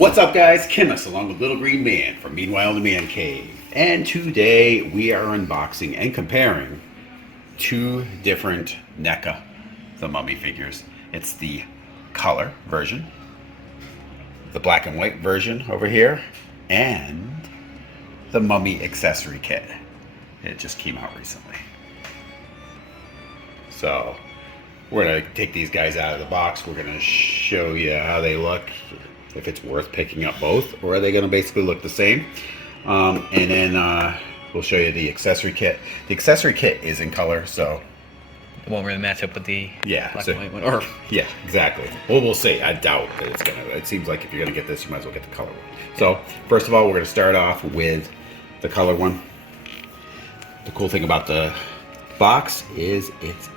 What's up, guys? Kimmus along with Little Green Man from Meanwhile in the Man Cave. And today we are unboxing and comparing two different Neca, the mummy figures. It's the color version, the black and white version over here, and the mummy accessory kit. It just came out recently. So we're going to take these guys out of the box. We're going to show you how they look, if it's worth picking up both, or are they going to basically look the same. And then we'll show you the accessory kit. The accessory kit is in color, so it won't really match up with the black and white one. Or yeah, exactly. Well, we'll see. I doubt that it's going to. It seems like if you're going to get this, you might as well get the color one. So first of all, we're going to start off with the color one. The cool thing about the box is it's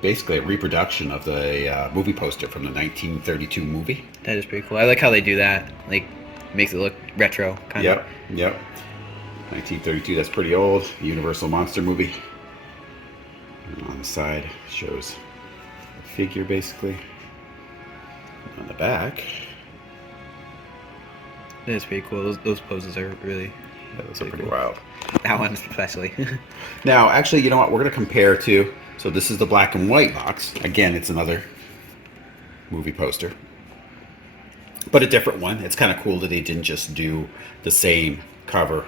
basically a reproduction of the movie poster from the 1932 movie. That is pretty cool. I like how they do that. Like, makes it look retro, kind of. Yep. 1932, that's pretty old. Universal monster movie. And on the side shows a figure, basically. On the back. That is pretty cool. Those poses are really... Those are pretty wild. That one especially. Now, actually, you know what? We're going to compare to... So this is the black and white box. Again, it's another movie poster, but a different one. It's kind of cool that they didn't just do the same cover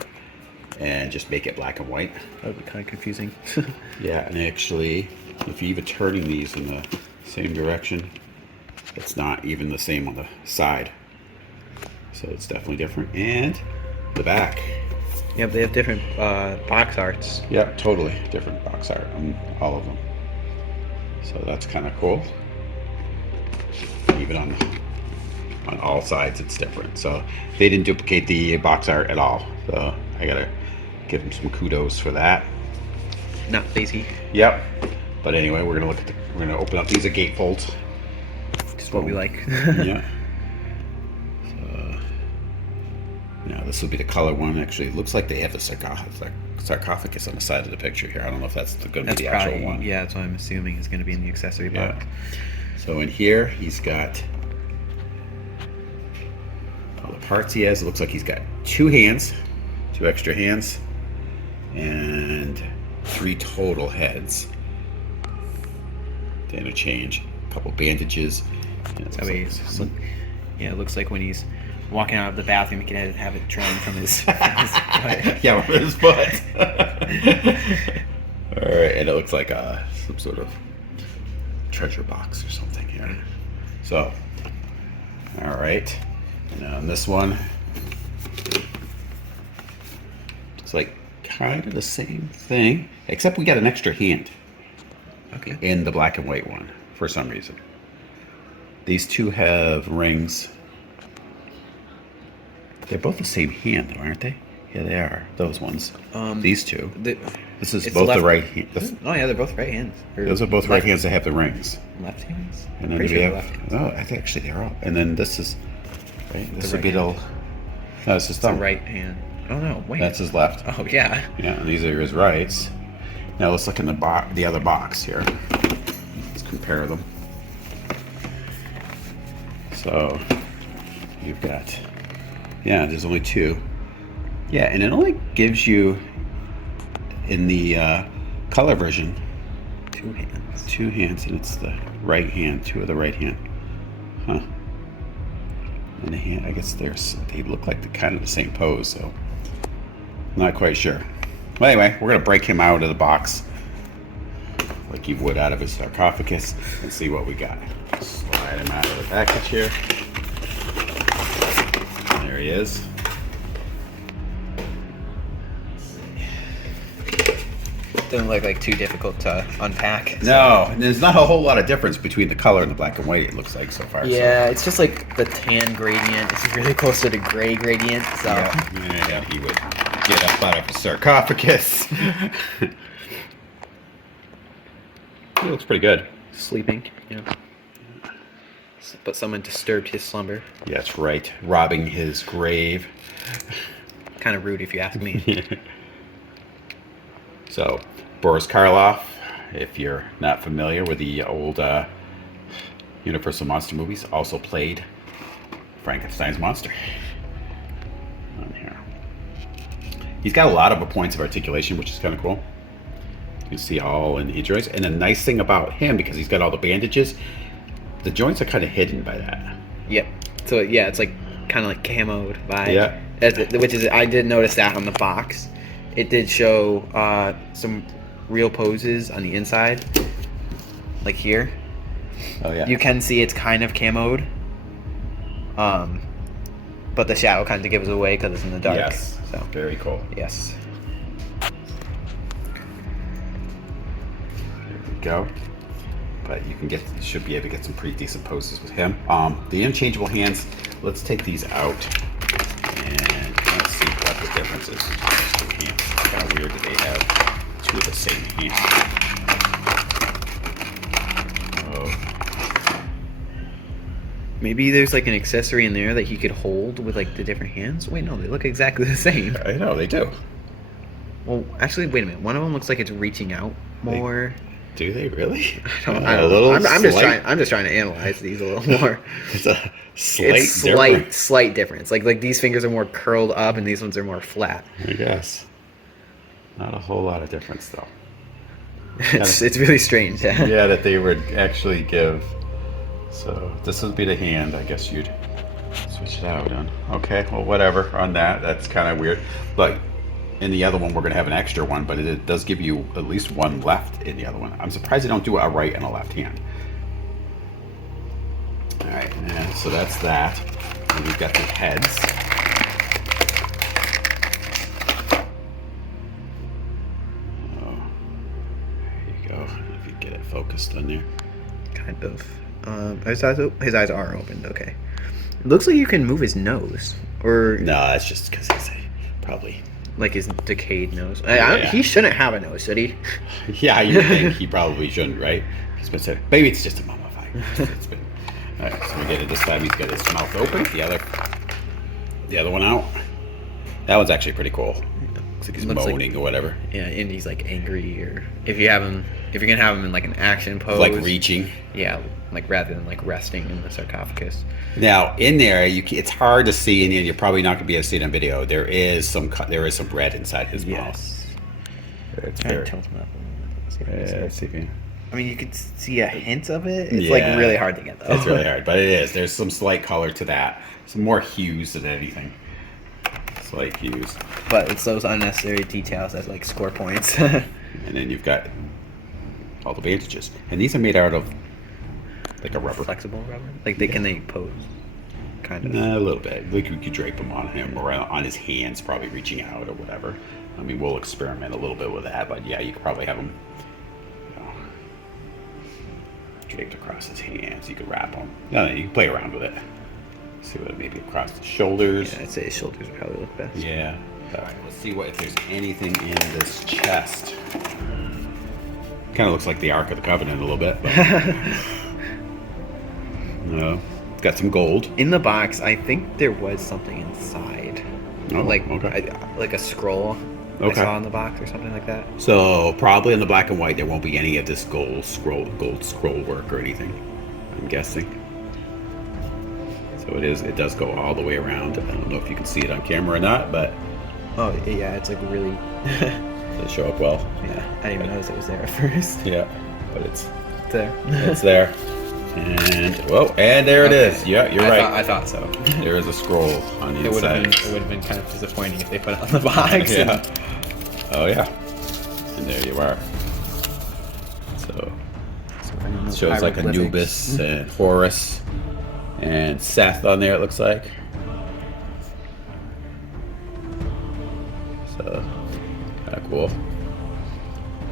and just make it black and white. That would be kind of confusing. Yeah, and actually, if you're even turning these in the same direction, it's not even the same on the side. So it's definitely different. And the back. Yep, they have different box arts. Yep, totally different box art on all of them. So that's kind of cool. Even on all sides, it's different. So they didn't duplicate the box art at all. So I gotta give them some kudos for that. Not lazy. Yep. But anyway, we're gonna open up these gatefolds. Just what we like. Yeah. Now this will be the color one. Actually, it looks like they have the sarcophagus on the side of the picture here. I don't know if that's going to be the actual one. Yeah, that's what I'm assuming is going to be in the accessory box. So in here, he's got all the parts he has. It looks like he's got two extra hands, and 3 total heads. To interchange, a couple bandages. Yeah, it looks like when he's walking out of the bathroom, he can have it drawn from his foot. Yeah, from his foot. Alright, and it looks like some sort of treasure box or something here. So, alright. And on this one, it's like kind of the same thing, except we got an extra hand. Okay. In the black and white one, for some reason. These two have rings. They're both the same hand, aren't they? Yeah, they are. Those ones. These two. This is both the right hand. Oh yeah, they're both right hands. Those are both right hands that have the rings. Left hands? And then we have... Oh, I think actually they're all... And then this is... Right? This would be the... No, it's his thumb. The right hand. Oh no, wait. That's his left. Oh yeah. Yeah, and these are his rights. Now let's look in the other box here. Let's compare them. So, you've got... Yeah, there's only 2. Yeah, and it only gives you, in the color version, 2 hands. 2 hands, and it's the right hand, 2 of the right hand. Huh. And the hand, I guess they look like kind of the same pose, so I'm not quite sure. Well, anyway, we're going to break him out of the box, like you would out of his sarcophagus, and see what we got. Slide him out of the package here. There he is. Doesn't look like too difficult to unpack. So. No, and there's not a whole lot of difference between the color and the black and white, it looks like so far. Yeah, it's just like the tan gradient. It's really close to the gray gradient. So yeah, he would get up out of his sarcophagus. It looks pretty good. Sleeping, yeah. But someone disturbed his slumber. Yeah, that's right. Robbing his grave. Kind of rude if you ask me. So, Boris Karloff, if you're not familiar with the old Universal Monster movies, also played Frankenstein's monster on here. He's got a lot of points of articulation, which is kind of cool. You can see all in the joints. And the nice thing about him, because he's got all the bandages, the joints are kind of hidden by that. Yep. So yeah, it's like kind of like camoed by. Yeah. Which is, I did notice that on the box. It did show some real poses on the inside, like here. Oh yeah. You can see it's kind of camoed. But the shadow kind of gives it away because it's in the dark. Yes. So Very cool. yes. There we go. But you should be able to get some pretty decent poses with him. The interchangeable hands, let's take these out and let's see what the difference is between those two hands. It's kind of weird that they have two of the same hands. Oh. Maybe there's like an accessory in there that he could hold with like the different hands. Wait, no, they look exactly the same. I know, they do. Well, actually, wait a minute. One of them looks like it's reaching out more. Do they really? I don't know. I'm just trying to analyze these a little more. It's a slight difference. Like these fingers are more curled up, and these ones are more flat. I guess. Not a whole lot of difference though. It's really strange. Yeah. Yeah, that they would actually give. So this would be the hand. I guess you'd switch it out on. Okay, well whatever on that. That's kind of weird. But in the other one, we're gonna have an extra one, but it does give you at least one left in the other one. I'm surprised they don't do a right and a left hand. All right, and so that's that. And we've got the heads. Oh, there you go. If you get it focused on there. Kind of. His eyes are opened. Okay. It looks like you can move his nose, or No, that's just because he's probably. like his decayed nose. Yeah. He shouldn't have a nose, should he? Yeah, you think he probably shouldn't, right? He's been said, maybe it's just a mummified. It's been. All right, so we get it this time. He's got his mouth open. The other one out. That one's actually pretty cool. Looks like he's moaning or whatever. Yeah, and he's like angry, or if you're gonna have him in like an action pose, Like reaching. Yeah, like rather than like resting in the sarcophagus. Now in there, it's hard to see, and you're probably not gonna be able to see it on video. There is some red inside his mouth. It's very. Tilt him up. Let's see if you. I mean, you could see a hint of it. It's Yeah. like really hard to get though. It's really hard, but it is. There's some slight color to that. Some more hues than anything. Slight hues. But it's those unnecessary details that like score points. And then you've got all the bandages, and these are made out of like a rubber. Flexible rubber. Like can they pose? Kind of. A little bit. Like you could drape them on him or on his hands, probably reaching out or whatever. I mean, we'll experiment a little bit with that, but yeah, you could probably have them draped across his hands. You could wrap them. No, you can play around with it. See what maybe across the shoulders. Yeah, I'd say his shoulders would probably look best. Yeah. All right, let's see if there's anything in this chest. Kind of looks like the Ark of the Covenant a little bit. But no, it's got some gold. In the box, I think there was something inside. Oh, like okay. Like a scroll. Okay. I saw in the box or something like that. So probably in the black and white, there won't be any of this gold scroll work or anything. I'm guessing. So it does go all the way around. I don't know if you can see it on camera or not, but Oh yeah, it's like really. it'll show up well. Yeah, I didn't even notice it was there at first. Yeah, but it's There. it's there. And there it is. Yeah, you're right. I thought so. There is a scroll on the inside. It would have been kind of disappointing if they put it on the box. Yeah. Oh yeah. And there you are. So it shows like Anubis and Horus and Seth on there. It looks like. So kind of cool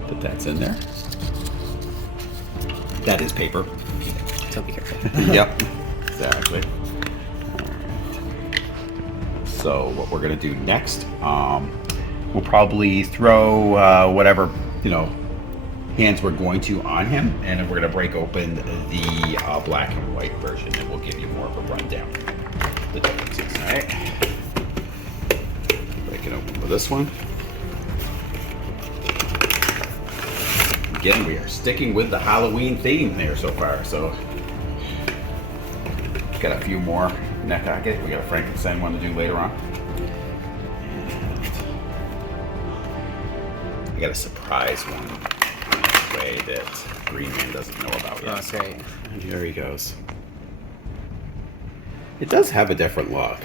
that that's in there. That is paper. So be careful. Yep, exactly. So what we're gonna do next, we'll probably throw whatever hands we're going to on him, and then we're gonna break open the black and white version, and we'll give you more of a rundown of the differences. All right. Break it open with this one. Again, we are sticking with the Halloween theme here so far. So got a few more Neca. We got a Frankenstein one to do later on. I got a surprise one way that Green Man doesn't know about yet. Okay. And here he goes. It does have a different look.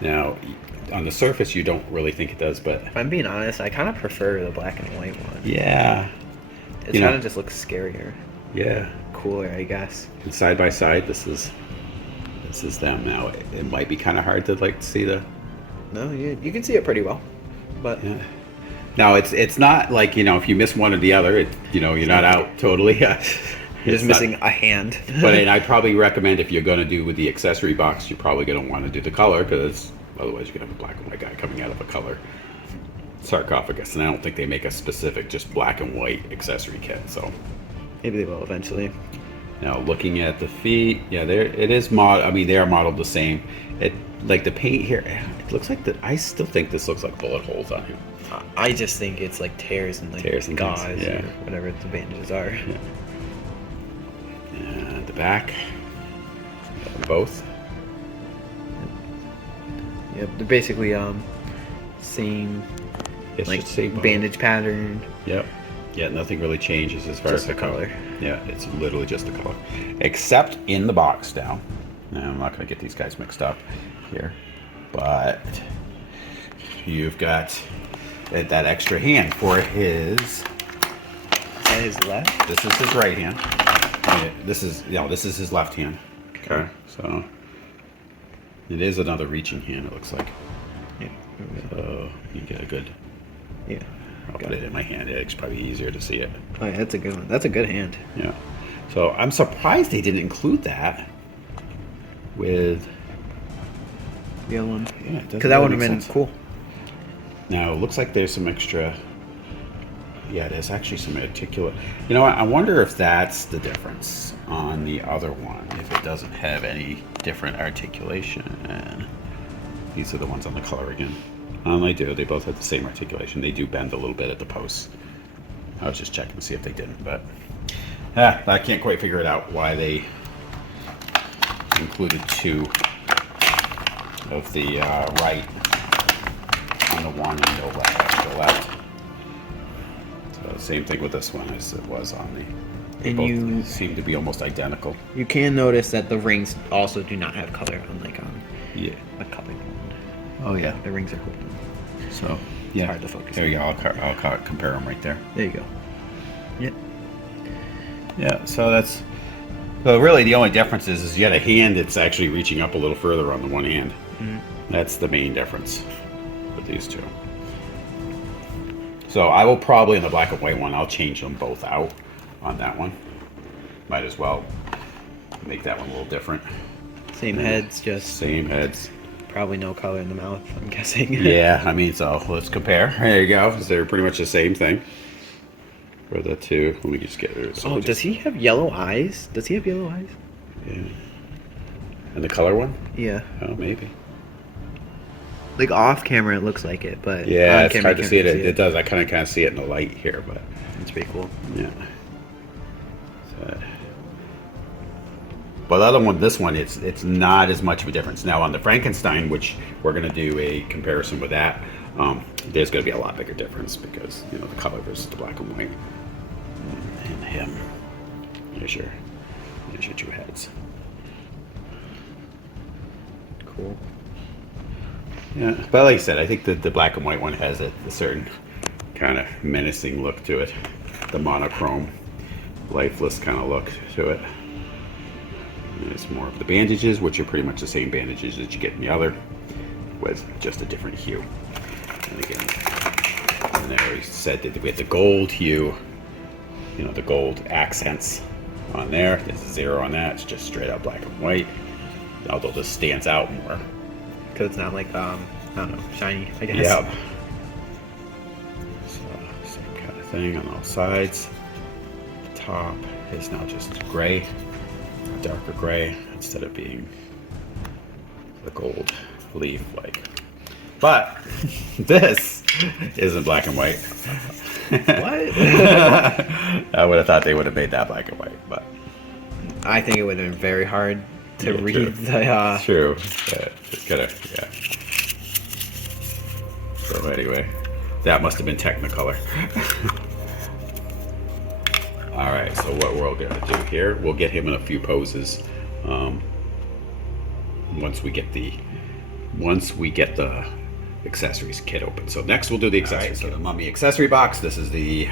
Now, on the surface, you don't really think it does, but If I'm being honest, I kind of prefer the black and white one. yeah, It you know, kind of just looks scarier, yeah. cooler, I guess. And side by side, this is them. Now, it might be kind of hard to like see the. No, you can see it pretty well, but Yeah. Now, it's not like, you know, if you miss one or the other, you're not out totally. you're It's just not- missing a hand. But and I probably recommend if you're going to do with the accessory box, you're probably going to want to do the color, because otherwise you're going to have a black and white guy coming out of a color sarcophagus. And I don't think they make a specific just black and white accessory kit. So Maybe they will eventually. now looking at the feet, yeah, it is I mean, they are modeled the same. It like the paint here. It looks like I still think this looks like bullet holes on him. I just think it's like tears and like Tears and gauze things, yeah. or whatever the bandages are. Yeah. And the back, both. Yep, they're basically same It's like just same bandage pattern. Yep. Yeah, nothing really changes as far Just as the color. Yeah, it's literally just the color. Except in the box down. Now, I'm not going to get these guys mixed up here. But you've got that extra hand for his... Is that his left? This is his right hand. This is his left hand. Okay, so it is another reaching hand, it looks like. Yeah. So you get a good... Yeah. I'll put it in my hand. It's probably easier to see it. Oh yeah, that's a good one. That's a good hand. Yeah. So I'm surprised they didn't include that with... The other one. Yeah, it doesn't Because that really would have make been sense. cool. Now, it looks like there's some extra... Yeah, there's actually some articulate... You know what? I wonder if that's the difference on the other one. If it doesn't have any different articulation. These are the ones on the color again. They do. They both have the same articulation. They do bend a little bit at the posts. I was just checking to see if they didn't, but... I can't quite figure it out why they included two of the right on the one and the left. So same thing with this one as it was on the... They And both you- seem to be almost identical. You can notice that the rings also do not have color, unlike on Yeah. a colored one. Oh yeah. The rings are golden. So yeah. hard to focus There you go. on. I'll compare them right there. There you go. Yep. Yeah. So really the only difference is you got a hand that's actually reaching up a little further on the one hand. Mhm. That's the main difference with these two. So I will probably, in the black and white one, I'll change them both out on that one. Might as well make that one a little different. Same heads, just Same heads. probably no color in the mouth, I'm guessing. Yeah, I mean, so let's compare. There you go. They're pretty much the same thing. For the two, let me just get there. Oh, does he have yellow eyes? Does he have yellow eyes? Yeah. And the color one? Yeah. Oh, maybe. Like off camera, it looks like it, but Yeah, on it's camera, hard to you see it. can't It does. I kind of see it in the light here, but It's pretty cool. yeah. So, but the other one, this one, it's not as much of a difference. Now on the Frankenstein, which we're going to do a comparison with that, there's going to be a lot bigger difference because the color versus the black and white. And him. Here's your two heads. Cool. Yeah, but like I said, I think that the black and white one has a certain kind of menacing look to it. The monochrome, lifeless kind of look to it. And it's more of the bandages, which are pretty much the same bandages that you get in the other, with just a different hue. And again, and I already said that we had the gold hue, the gold accents on there. There's a 0 on that. It's just straight out black and white. Although this stands out more. Because it's not like, I don't know, shiny, I guess. Yeah. So, same kind of thing on all sides. The top is now just gray, darker gray, instead of being the gold leaf like. But this isn't black and white. What? I would have thought they would have made that black and white, but I think it would have been very hard to Yeah, read the. True. Yeah, just gotta, yeah. So anyway, that must have been Technicolor. All right, so what we're gonna do here, we'll get him in a few poses. Once we get the accessories kit open. So next we'll do the accessories. So the mummy accessory box. This is the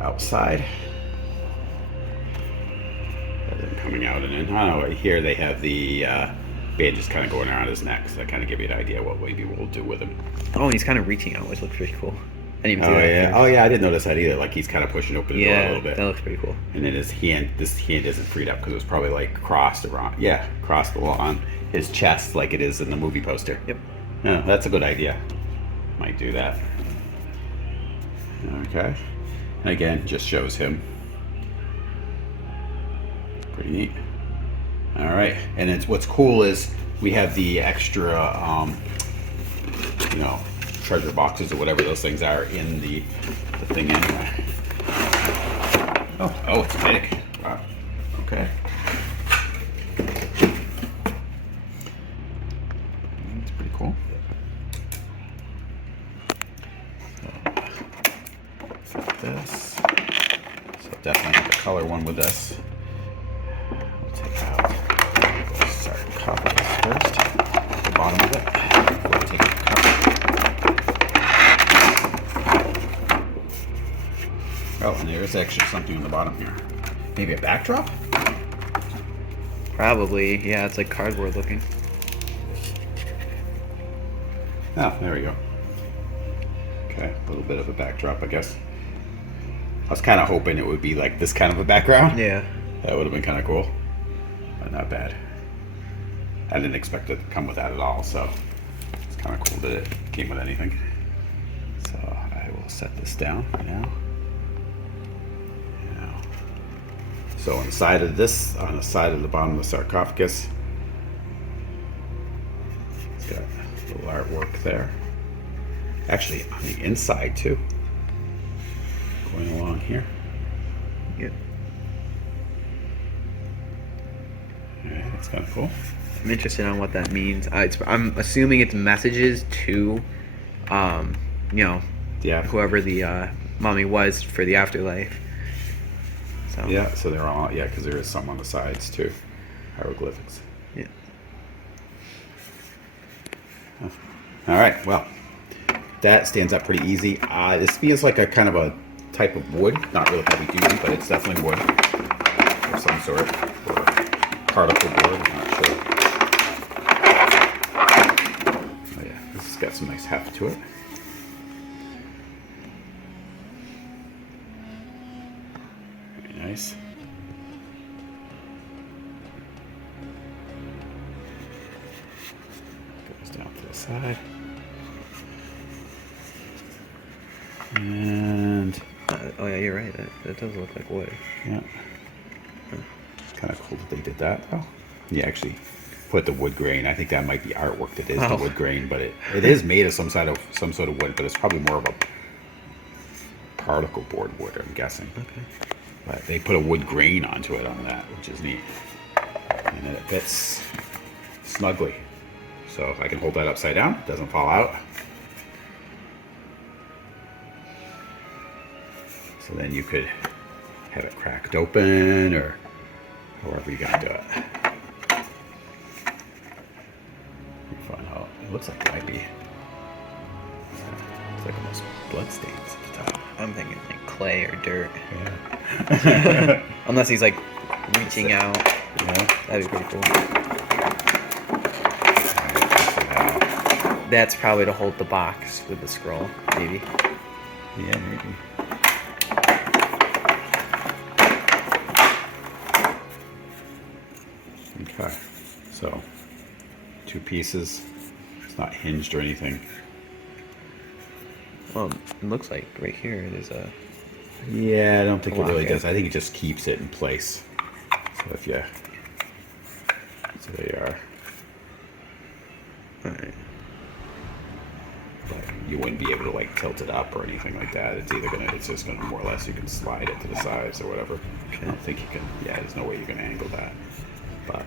outside. Coming out and in. Oh, right here they have the bandages kind of going around his neck. So that kind of give you an idea what maybe we'll do with him. Oh, and he's kind of reaching out, which looks pretty cool. I didn't even see Oh that. yeah. Oh yeah, I didn't notice that either. Like he's kind of pushing open the door a little bit. That looks pretty cool. And then his hand, this hand isn't freed up because it was probably like crossed around. Yeah, crossed along his chest like it is in the movie poster. Yep. Yeah, that's a good idea. Might do that. Okay. And again, just shows him. Pretty neat. All right, and it's what's cool is we have the extra, you know, treasure boxes or whatever those things are in the thing anyway. Oh, it's big. Wow. Okay. It's pretty cool. So, this. So definitely have the color one with this. We'll take out. We'll start copy this first. The bottom of it. We'll take the cover. Oh, and there's actually something on the bottom here. Maybe a backdrop? Probably, yeah. It's like cardboard looking. Oh, there we go. Okay, a little bit of a backdrop, I guess. I was kind of hoping it would be like this kind of a background. Yeah. That would have been kind of cool. But not bad. I didn't expect it to come with that at all, so it's kind of cool that it came with anything. So I will set this down now. So on the side of this, on the side of the bottom of the sarcophagus, it's got a little artwork there. Actually, on the inside too. Going along here. Yep. Alright, that's kind of cool. I'm interested on what that means. I'm assuming it's messages to, you know, Yeah. whoever the mummy was for the afterlife. So. Yeah, so they're all, yeah, because there is some on the sides too. Hieroglyphics. Yeah. All right, well, that stands up pretty easy. This feels like a kind of a type of wood, not really heavy duty, but it's definitely wood of some sort, or particle board, I'm not sure. Oh yeah, this has got some nice heft to it. Very nice. Goes down to the side. And Oh yeah, you're right. That does look like wood. yeah, it's kind of cool that they did that. Oh, you actually put the wood grain. I think that might be artwork that is the wood grain, but it is made of some sort of wood, but it's probably more of a particle board wood, I'm guessing. Okay. But they put a wood grain onto it on that, which is neat, and then it fits snugly. So if I can hold that upside down, it doesn't fall out. So then you could have it cracked open or however you gotta do it. Pretty fun. Oh, it looks like it might be. It's like almost blood stains at the top. I'm thinking like clay or dirt. Yeah. Unless he's like reaching out. Yeah. That'd be pretty cool. That's probably to hold the box with the scroll, maybe. Yeah, maybe. Okay, so 2 pieces. It's not hinged or anything. Well, it looks like right here there's a. Yeah, I don't think it really Lock it. does. I think it just keeps it in place. So if you, so there you are. Alright. But you wouldn't be able to like tilt it up or anything like that. It's just gonna more or less you can slide it to the sides or whatever. I don't think you can. Yeah, there's no way you can angle that. But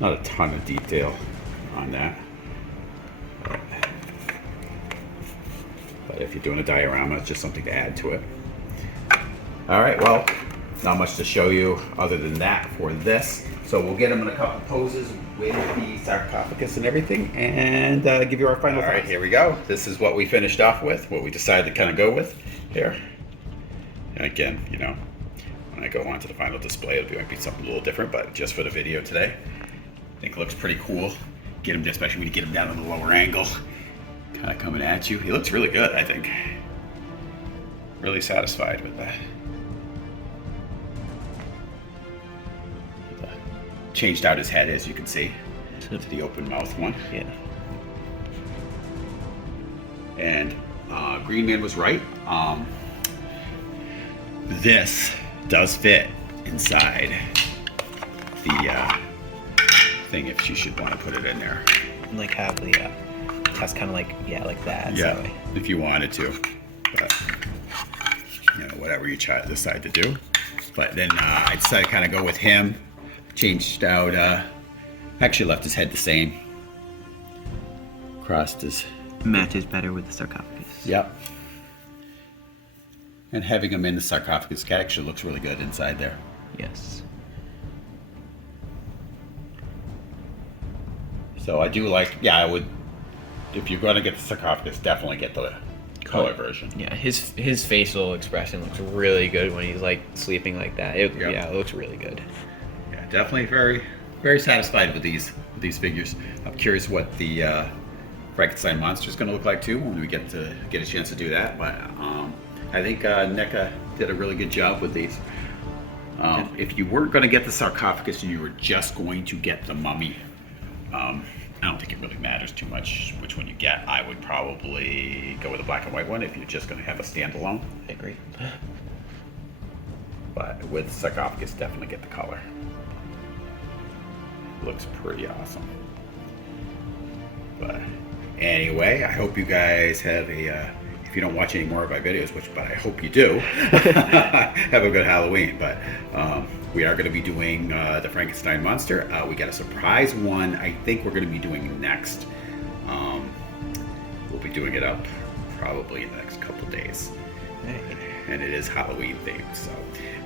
Not a ton of detail on that. But if you're doing a diorama, it's just something to add to it. All right, well, not much to show you other than that for this. So we'll get them in a couple poses with the sarcophagus and everything, and give you our final thoughts. All right, here we go. This is what we finished off with, what we decided to kind of go with here. And again, you know, when I go on to the final display, it'll might be something a little different, but just for the video today, I think it looks pretty cool. Get him, especially when you get him down in the lower angle, kind of coming at you. He looks really good, I think. Really satisfied with that. Changed out his head, as you can see, to the open mouth one. Yeah. And Green Man was right. This does fit inside the thing if you should want to put it in there. And like have the test kind of like, yeah, like that. Yeah, So. if you wanted to. But, you know, whatever you decide to do. But then I decided to kind of go with him. Changed out, actually left his head the same. Crossed his... Matches better with the sarcophagus. Yep. And having him in the sarcophagus actually looks really good inside there. Yes. So I do like, yeah, I would, if you're going to get the sarcophagus, definitely get the color version. Yeah, his facial expression looks really good when he's like sleeping like that. Yep. Yeah, it looks really good. Yeah, definitely very satisfied with these figures. I'm curious what the Frankenstein monster is going to look like too when we get a chance to do that. But I think Neca did a really good job with these. If you weren't going to get the sarcophagus and you were just going to get the mummy, I don't think it really matters too much which one you get. I would probably go with a black and white one if you're just going to have a standalone. I agree. But with sarcophagus, definitely get the color. Looks pretty awesome. But anyway, I hope you guys have if you don't watch any more of my videos, but I hope you do, have a good Halloween. But we are going to be doing the Frankenstein monster. We got a surprise one I think we're going to be doing next. We'll be doing it up probably in the next couple days. And it is Halloween themed, so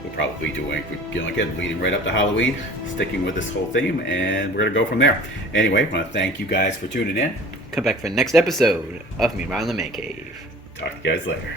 we'll probably be doing, again, leading right up to Halloween, sticking with this whole theme, and we're going to go from there. Anyway, I want to thank you guys for tuning in. Come back for the next episode of Meanwhile in the Man Cave. Talk to you guys later.